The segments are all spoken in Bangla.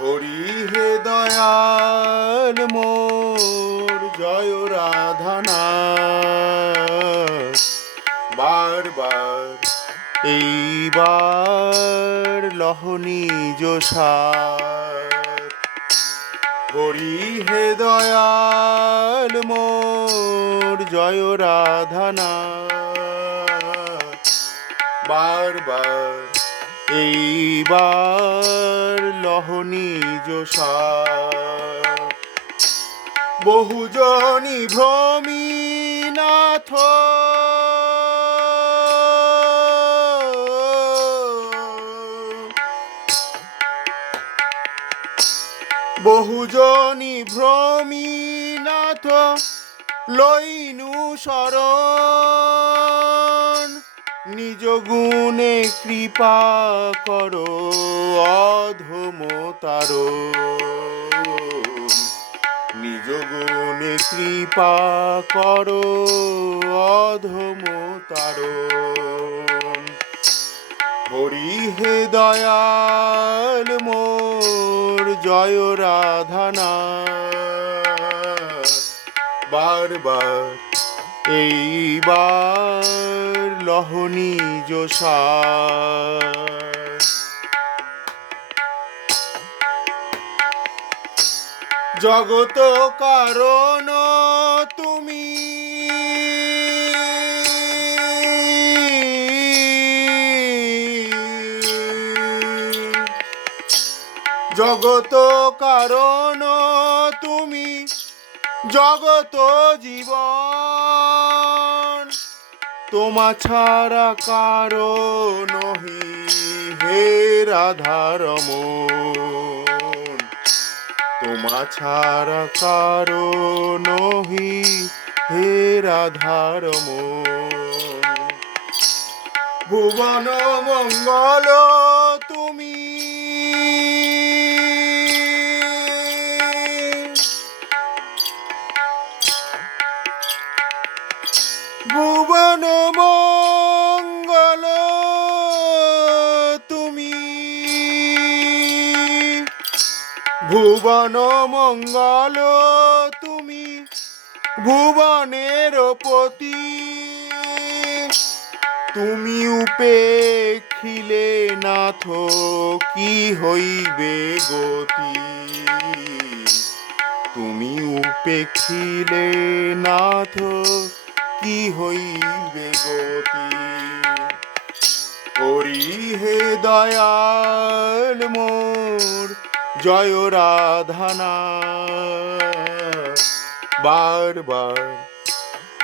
হরি হে দয়াল, মোর জয় রাধানা বারবার, এইবার লহনি যোসার হরি হে দয়াল, মোর জয় রাধানা বারবার, এইবার লহনি যোসার বহুজনী ভ্রমীনাথ। বহুজনী ভ্রমীনাথ লইনু শরণ। নিজ গুণে কৃপা করো, অধম তারো। নিজ গুণে কৃপা করো, অধম তারো। হরি হে দয়াল, মোর জয় রাধানা বারবার এইবার লহনি যোসা জগত কারণ তুমি। জগত কারণ তুমি। জগত জীবন, তোমা ছাড়া কারও নহি হে রাধারমন তোমা ছাড়া কারও নহি হে রাধারমন ভুবন মঙ্গল ভুবন মঙ্গল, তুমি ভুবনের পতি। তুমি উপেক্ষিলে নাথ, কি হইবে গতি? তুমি উপেক্ষিলে নাথ, কি হইবে গতি? হরি হে দয়াল মোর জয় রাধানা। বারবার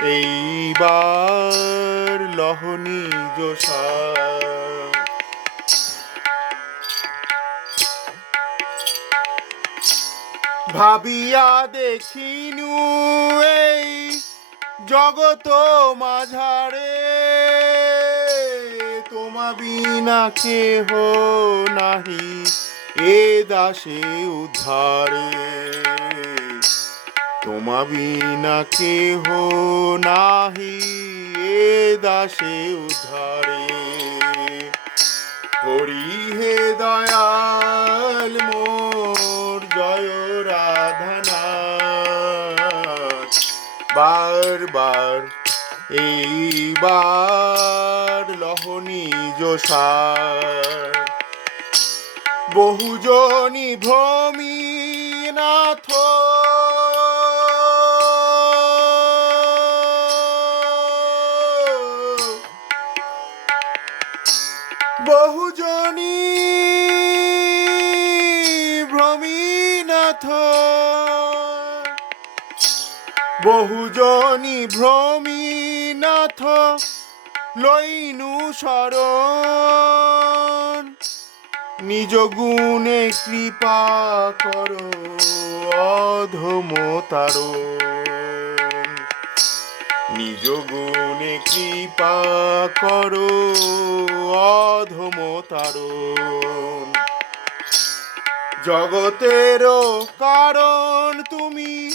এইবার লহনি যোসা ভাবিয়া দেখিনু এই জগত মাঝারে। তোমা বিনা কেহ নাহি। এ দাসে উদ্ধারে। তোমা বিনা কেহ নাহি, এ দাসে উদ্ধারে। হরি হে দয়াল মোর জয় রাধনা বারবার এইবার লহনি যোসার বহুজনী ভ্রমীনাথ বহুজনী ভ্রমীনাথ বহুজনী ভ্রমীনাথ লইনু শরণ। নিজ গুণে কৃপা করো, অধম তারো। নিজ গুণে কৃপা করো, অধম তারণ জগতেরও কারণ তুমি,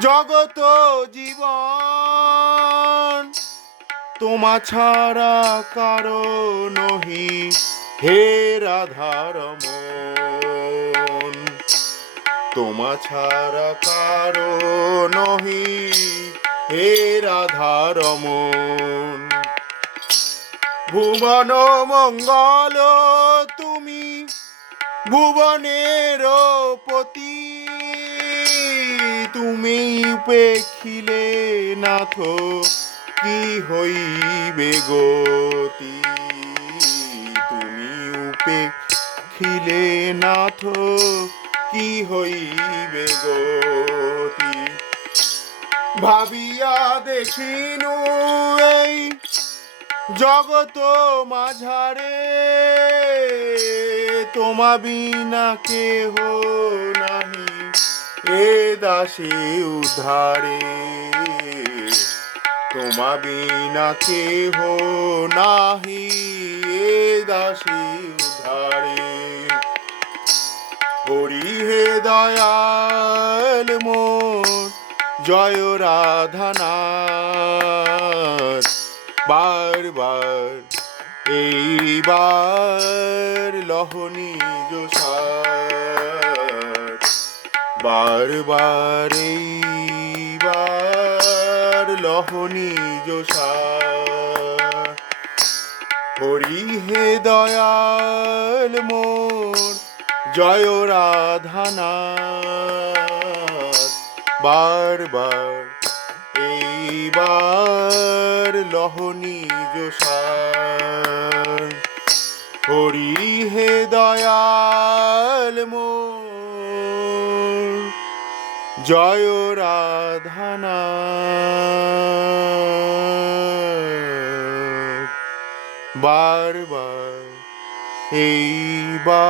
জগত জীবন। তোমা ছাড়া কারও নহি। হে রাধারমন তোমা ছাড়া কারও নহি। হে রাধারমন ভুবন মঙ্গল তুমি ভুবনের পতি। তুমি উপেক্ষিলে নাথ, কি হইবে গতি? উপেক্ষিলে নাথ, কি হইবে গতি ভাবিয়া দেখিনু এই জগত মাঝারে তোমা বিনা কেহ নাহি এ দাসে উদ্ধারে। তোমা বিনা কেহ নাহি এ দাসে উদ্ধারে। হরি হে দয়াল মোর, জয় রাধানাথ। বারবার এইবার লহনি জোসার বারবার এইবার জোসার হরি হে দয়াল মোর, জয় রাধানাথ। বারবার এইবার লহনি জোসার হরি হে দয়াল মোর জয় রাধানা। বারবার এইবার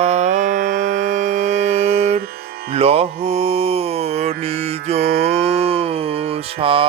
লহ নিজ সা